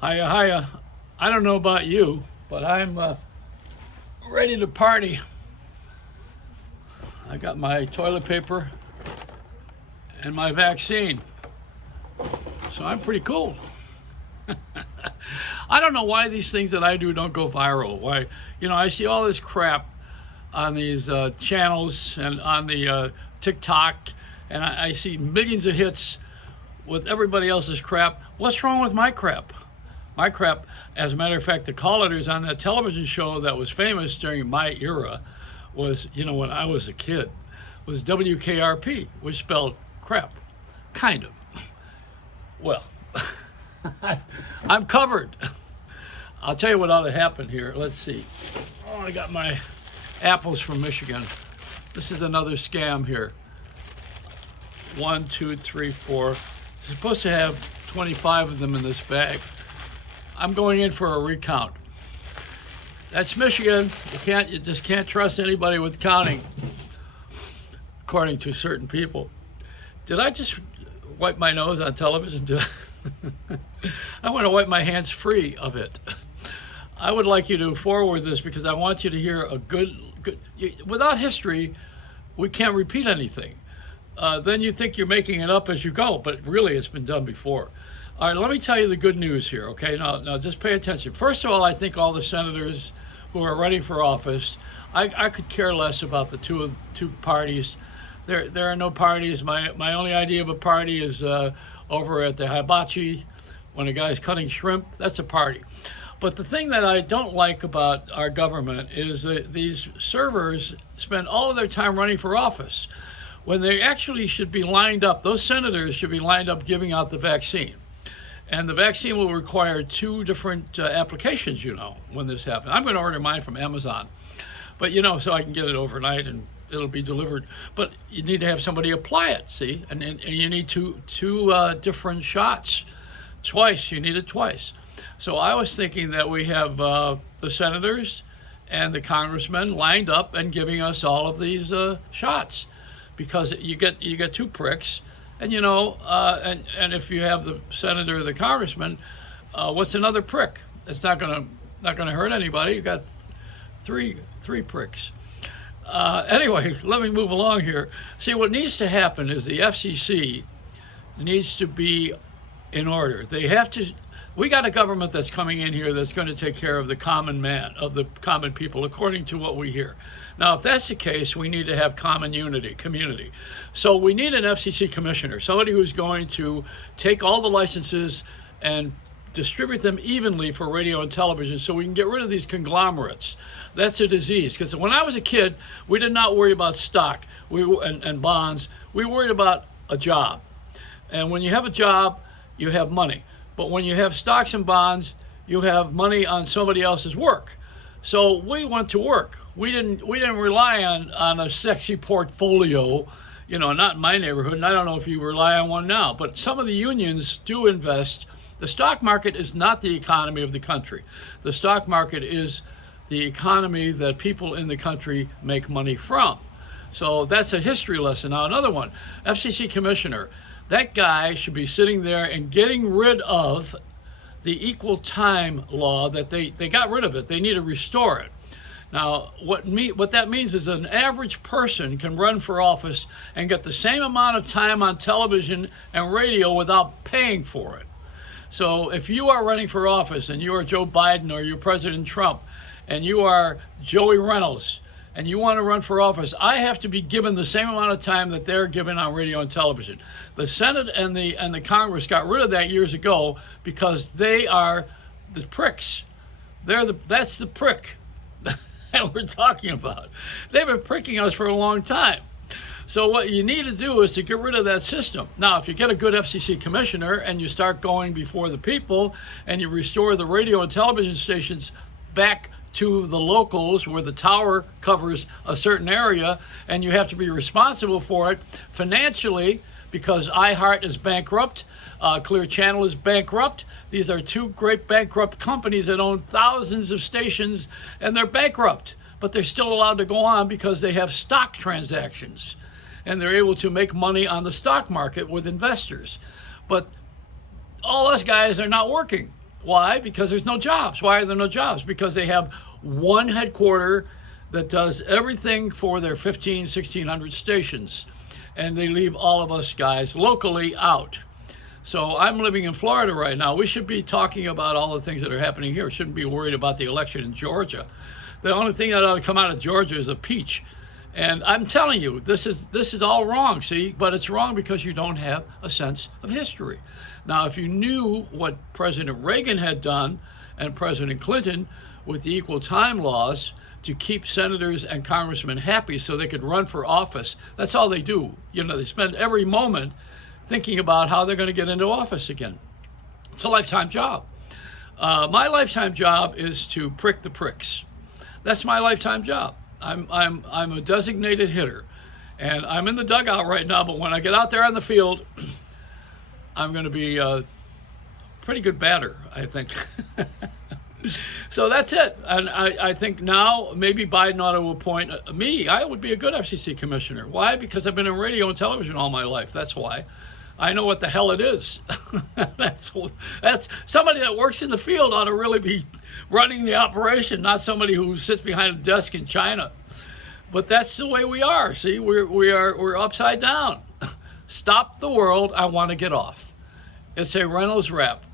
Hiya, hiya. I don't know about you, but I'm ready to party. I got my toilet paper and my vaccine, so I'm pretty cool. I don't know why these things that I do don't go viral. Why, I see all this crap on these channels and on the TikTok, and I see millions of hits with everybody else's crap. What's wrong with my crap? My crap, as a matter of fact, the callers on that television show that was famous during my era was, when I was a kid, was WKRP, which spelled crap. Kind of. Well, I'm covered. I'll tell you what ought to happen here. Let's see. Oh, I got my apples from Michigan. This is another scam here. 1, 2, 3, 4. You're supposed to have 25 of them in this bag. I'm going in for a recount. That's Michigan. You just can't trust anybody with counting, according to certain people. Did I just wipe my nose on television? I want to wipe my hands free of it. I would like you to forward this because I want you to hear a good. Without history, we can't repeat anything. Then you think you're making it up as you go, but really it's been done before. All right, let me tell you the good news here, okay? Now just pay attention. First of all, I think all the senators who are running for office, I could care less about the two parties. There are no parties. My only idea of a party is over at the hibachi when a guy's cutting shrimp. That's a party. But the thing that I don't like about our government is that these servers spend all of their time running for office when they actually should be lined up. Those senators should be lined up giving out the vaccine. And the vaccine will require 2 different applications, when this happens. I'm going to order mine from Amazon, but so I can get it overnight and it'll be delivered. But you need to have somebody apply it, see? And you need two different shots. Twice, you need it twice. So I was thinking that we have the senators and the congressmen lined up and giving us all of these shots, because you get 2 pricks. And and if you have the senator or the congressman, what's another prick? It's not gonna hurt anybody. You got three pricks. Anyway, let me move along here. See, what needs to happen is the FCC needs to be in order. They have to. We got a government that's coming in here that's going to take care of the common man, of the common people, according to what we hear. Now, if that's the case, we need to have community. So we need an FCC commissioner, somebody who's going to take all the licenses and distribute them evenly for radio and television so we can get rid of these conglomerates. That's a disease. Because when I was a kid, we did not worry about stock and bonds. We worried about a job. And when you have a job, you have money. But when you have stocks and bonds, you have money on somebody else's work. So we went to work. We didn't rely on a sexy portfolio, not in my neighborhood, and I don't know if you rely on one now, but some of the unions do invest. The stock market is not the economy of the country. The stock market is the economy that people in the country make money from. So that's a history lesson. Now, another one, FCC commissioner. That guy should be sitting there and getting rid of the equal time law that they got rid of it. They need to restore it. Now, what that means is an average person can run for office and get the same amount of time on television and radio without paying for it. So if you are running for office and you are Joe Biden or you're President Trump and you are Joey Reynolds, and you want to run for office, I have to be given the same amount of time that they're given on radio and television. The Senate and the Congress got rid of that years ago because they are the pricks. That's the prick that we're talking about. They've been pricking us for a long time. So what you need to do is to get rid of that system. Now, if you get a good FCC commissioner and you start going before the people and you restore the radio and television stations back to the locals where the tower covers a certain area and you have to be responsible for it financially because iHeart is bankrupt, Clear Channel is bankrupt. These are 2 great bankrupt companies that own thousands of stations and they're bankrupt, but they're still allowed to go on because they have stock transactions and they're able to make money on the stock market with investors. But all us guys are not working. Why? Because there's no jobs. Why are there no jobs? Because they have one headquarter that does everything for their 1,600 stations, and they leave all of us guys locally out. So I'm living in Florida right now. We should be talking about all the things that are happening here. We shouldn't be worried about the election in Georgia. The only thing that ought to come out of Georgia is a peach. And I'm telling you, this is all wrong, see? But it's wrong because you don't have a sense of history. Now, if you knew what President Reagan had done and President Clinton with the equal time laws to keep senators and congressmen happy so they could run for office, that's all they do. You know, they spend every moment thinking about how they're going to get into office again. It's a lifetime job. My lifetime job is to prick the pricks. That's my lifetime job. I'm a designated hitter, and I'm in the dugout right now. But when I get out there on the field, I'm going to be a pretty good batter, I think. So that's it. And I think now maybe Biden ought to appoint me. I would be a good FCC commissioner. Why? Because I've been in radio and television all my life. That's why. I know what the hell it is. That's somebody that works in the field ought to really be running the operation, not somebody who sits behind a desk in China. But that's the way we are. See, we're upside down. Stop the world. I want to get off. It's a Reynolds rap.